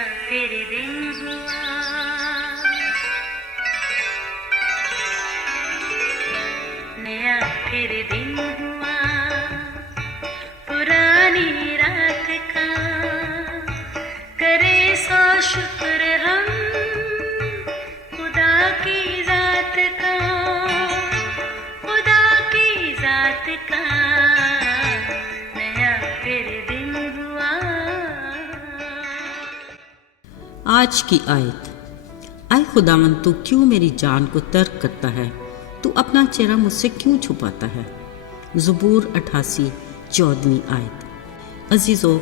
फिर दिन हुआ, नया फिर दिन हुआ, पुरानी रात का करे सो शुक्र हम खुदा की जात का, खुदा की जात का, नया फिर दिन हुआ। आज की आयत। आए खुदावन, तू क्यों मेरी जान को तर्क करता है? तू अपना चेहरा मुझसे क्यों छुपाता है? ज़बूर 88 14वीं आयत। अजीज़ों,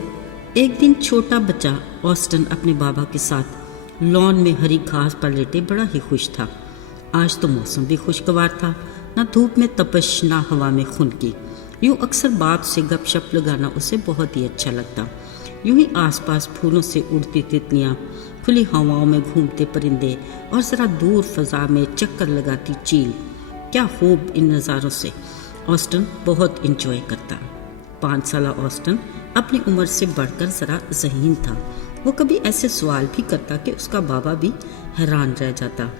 एक दिन छोटा बच्चा ऑस्टन अपने बाबा के साथ लॉन में हरी घास पर लेटे बड़ा ही खुश था। आज तो मौसम भी खुशगवार था, ना धूप में तपश ना हवा में खुनकी। यूँ अक्सर बाप से गपशप लगाना उसे बहुत ही अच्छा लगता। यूँ ही आसपास फूलों से उड़ती तितलियाँ, खुली हवाओं में घूमते परिंदे और ज़रा दूर फ़ज़ा में चक्कर लगाती चील, क्या खूब इन नज़ारों से ऑस्टन बहुत इंजॉय करता। 5 साला ऑस्टन अपनी उम्र से बढ़कर ज़रा ज़हीन था। वो कभी ऐसे सवाल भी करता कि उसका बाबा भी हैरान रह जाता।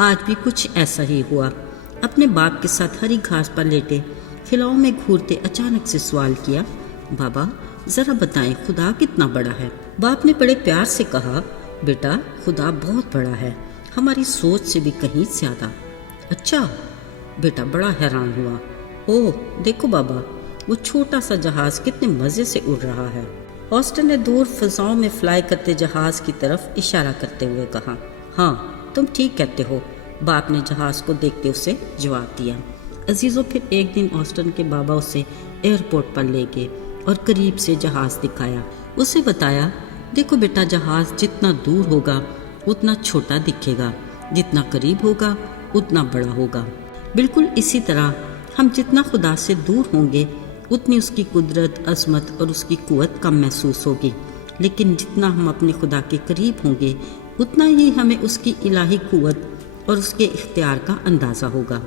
आज भी कुछ ऐसा ही हुआ। अपने बाप के साथ हरी घास पर लेटे खिलाओं में घूरते अचानक से सवाल किया, बाबा ज़रा बताएं खुदा कितना बड़ा है? बाप ने बड़े प्यार से कहा, बेटा खुदा बहुत बड़ा है, हमारी सोच से भी कहीं ज़्यादा। अच्छा, बेटा बड़ा हैरान हुआ। ओह देखो बाबा, वो छोटा सा जहाज़ कितने मज़े से उड़ रहा है। ऑस्टन ने दूर फ़ज़ाओं में फ्लाई करते जहाज़ की तरफ इशारा करते हुए कहा। हाँ तुम ठीक कहते हो, बाप ने जहाज़ को देखते उसे जवाब दिया। अजीज़ों, फिर एक दिन ऑस्टन के बाबा उसे एयरपोर्ट पर ले गए और करीब से जहाज़ दिखाया। उसे बताया, देखो बेटा, जहाज़ जितना दूर होगा उतना छोटा दिखेगा, जितना करीब होगा उतना बड़ा होगा। बिल्कुल इसी तरह हम जितना खुदा से दूर होंगे उतनी उसकी कुदरत, अज़मत और उसकी क़ुव्वत कम महसूस होगी। लेकिन जितना हम अपने खुदा के करीब होंगे उतना ही हमें उसकी इलाही क़ुव्वत और उसके इख्तियार का अंदाज़ा होगा।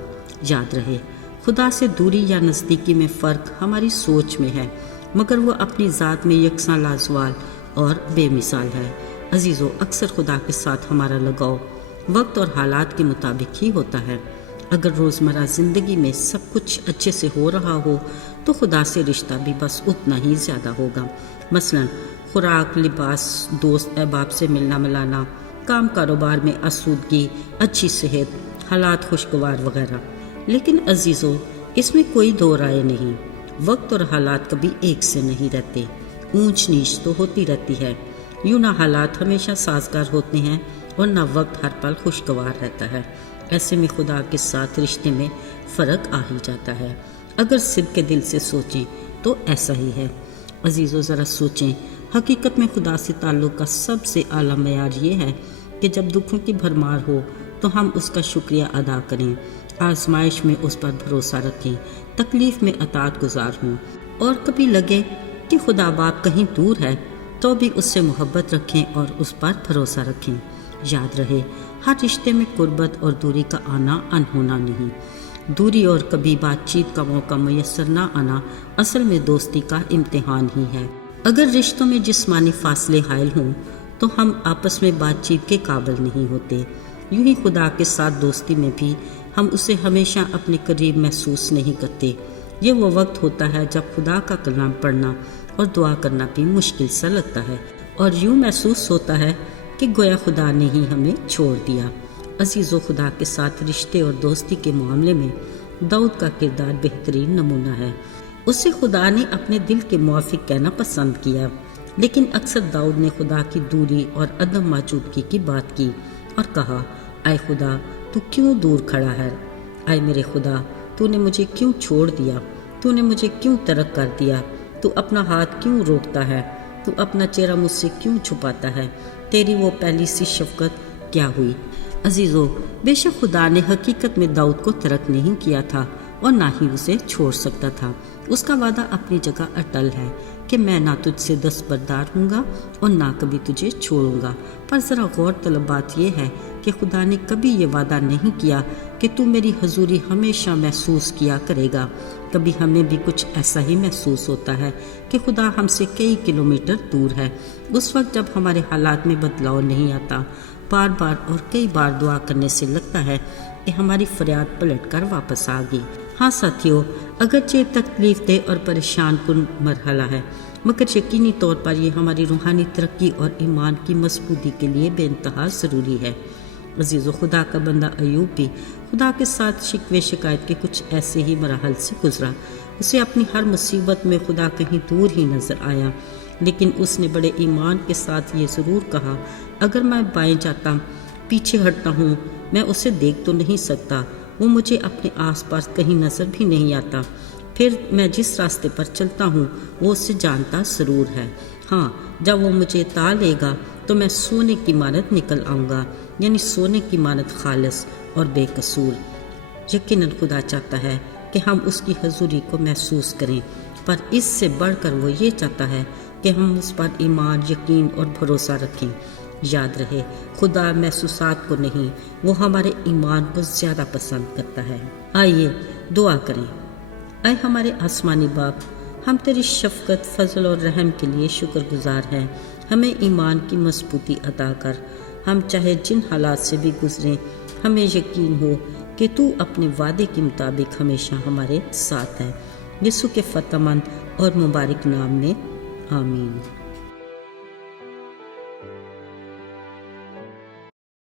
याद रहे, खुदा से दूरी या नज़दीकी में फ़र्क हमारी सोच में है, मगर वो अपनी ज़ात में यकसां लाजवाल और बेमिसाल है। अजीज़ों, अक्सर खुदा के साथ हमारा लगाव वक्त और हालात के मुताबिक ही होता है। अगर रोज़मर्रा ज़िंदगी में सब कुछ अच्छे से हो रहा हो तो खुदा से रिश्ता भी बस उतना ही ज़्यादा होगा। मसलन खुराक, लिबास, दोस्त अहबाब से मिलना मिलाना, काम कारोबार में आसूदगी, अच्छी सेहत, हालात खुशगवार वगैरह। लेकिन अजीज़ों, इसमें कोई दो राय नहीं, वक्त और हालात कभी एक से नहीं रहते। ऊंच नीच तो होती रहती है। यूँ ना हालात हमेशा साजगार होते हैं और ना वक्त हर पल खुशगवार रहता है। ऐसे में खुदा के साथ रिश्ते में फ़र्क आ ही जाता है। अगर सिद्ध के दिल से सोचें तो ऐसा ही है। अजीज़ों, ज़रा सोचें, हकीकत में खुदा से ताल्लुक़ का सबसे आला मयार ये है कि जब दुखों की भरमार हो तो हम उसका शुक्रिया अदा करें, आजमाइश में उस पर भरोसा रखें, तकलीफ़ में अताअत गुजार हों, और कभी लगे कि खुदा बाप कहीं दूर है तो भी उससे मोहब्बत रखें और उस पर भरोसा रखें। याद रहे, हर रिश्ते में कुर्बत और दूरी का आना अनहोना नहीं। दूरी और कभी बातचीत का मौका मुयस्सर ना आना असल में दोस्ती का इम्तिहान ही है। अगर रिश्तों में जिस्मानी फासले हायल हों तो हम आपस में बातचीत के काबिल नहीं होते। यूँ ही खुदा के साथ दोस्ती में भी हम उसे हमेशा अपने करीब महसूस नहीं करते। ये वो वक्त होता है जब खुदा का कलाम पढ़ना और दुआ करना भी मुश्किल सा लगता है और यूँ महसूस होता है कि गोया खुदा ने ही हमें छोड़ दिया। अजीज़ों, खुदा के साथ रिश्ते और दोस्ती के मामले में दाऊद का किरदार बेहतरीन नमूना है। उसे खुदा ने अपने दिल के मुआफिक कहना पसंद किया, लेकिन अक्सर दाऊद ने खुदा की दूरी और अदम मौजूदगी की बात की और कहा, आए खुदा तू क्यों दूर खड़ा है? आए मेरे खुदा, तूने मुझे क्यों छोड़ दिया? तूने मुझे क्यों तर्क कर दिया? तू अपना हाथ क्यों रोकता है? तू अपना चेहरा मुझसे क्यों छुपाता है? तेरी वो पहली सी शफकत क्या हुई? अजीज़ों, बेशक खुदा ने हकीकत में दाऊद को तर्क नहीं किया था और ना ही उसे छोड़ सकता था। उसका वादा अपनी जगह अटल है कि मैं ना तुझसे दस्तबरदार हूँगा और ना कभी तुझे छोड़ूंगा। पर ज़रा गौर तलब बात यह है کہ خدا نے کبھی یہ وعدہ نہیں کیا کہ تو میری حضوری ہمیشہ محسوس کیا کرے گا۔ کبھی ہمیں بھی کچھ ایسا ہی محسوس ہوتا ہے کہ خدا ہم سے کئی کلومیٹر دور ہے۔ اس وقت جب ہمارے حالات میں بدلاؤ نہیں آتا، بار بار اور کئی بار دعا کرنے سے لگتا ہے کہ ہماری فریاد پلٹ کر واپس آ گئی۔ ہاں ساتھیو، اگرچہ تکلیف دہ اور پریشان کن مرحلہ ہے، مگر یقینی طور پر یہ ہماری روحانی ترقی اور ایمان کی مضبوطی کے لیے بے انتہا ضروری ہے۔ عزیز و خدا کا بندہ ایوب بھی خدا کے ساتھ شکوے شکایت کے کچھ ایسے ہی مراحل سے گزرا۔ اسے اپنی ہر مصیبت میں خدا کہیں دور ہی نظر آیا، لیکن اس نے بڑے ایمان کے ساتھ یہ ضرور کہا، اگر میں بائیں جاتا، پیچھے ہٹتا ہوں، میں اسے دیکھ تو نہیں سکتا، وہ مجھے اپنے آس پاس کہیں نظر بھی نہیں آتا، پھر میں جس راستے پر چلتا ہوں وہ اسے جانتا ضرور ہے۔ ہاں، جب وہ مجھے تا لے گا تو میں سونے کی مانند نکل آؤں گا، یعنی سونے کی مانند خالص اور بے قصور۔ یقیناً خدا چاہتا ہے کہ ہم اس کی حضوری کو محسوس کریں، پر اس سے بڑھ کر وہ یہ چاہتا ہے کہ ہم اس پر ایمان، یقین اور بھروسہ رکھیں۔ یاد رہے، خدا محسوسات کو نہیں، وہ ہمارے ایمان کو زیادہ پسند کرتا ہے۔ آئیے دعا کریں۔ اے ہمارے آسمانی باپ، ہم تیری شفقت، فضل اور رحم کے لیے شکر گزار ہیں۔ ہمیں ایمان کی مضبوطی عطا کر، ہم چاہے جن حالات سے بھی گزریں، ہمیں یقین ہو کہ تو اپنے وعدے کے مطابق ہمیشہ ہمارے ساتھ ہے۔ یسوع کے فتح مند اور مبارک نام میں آمین۔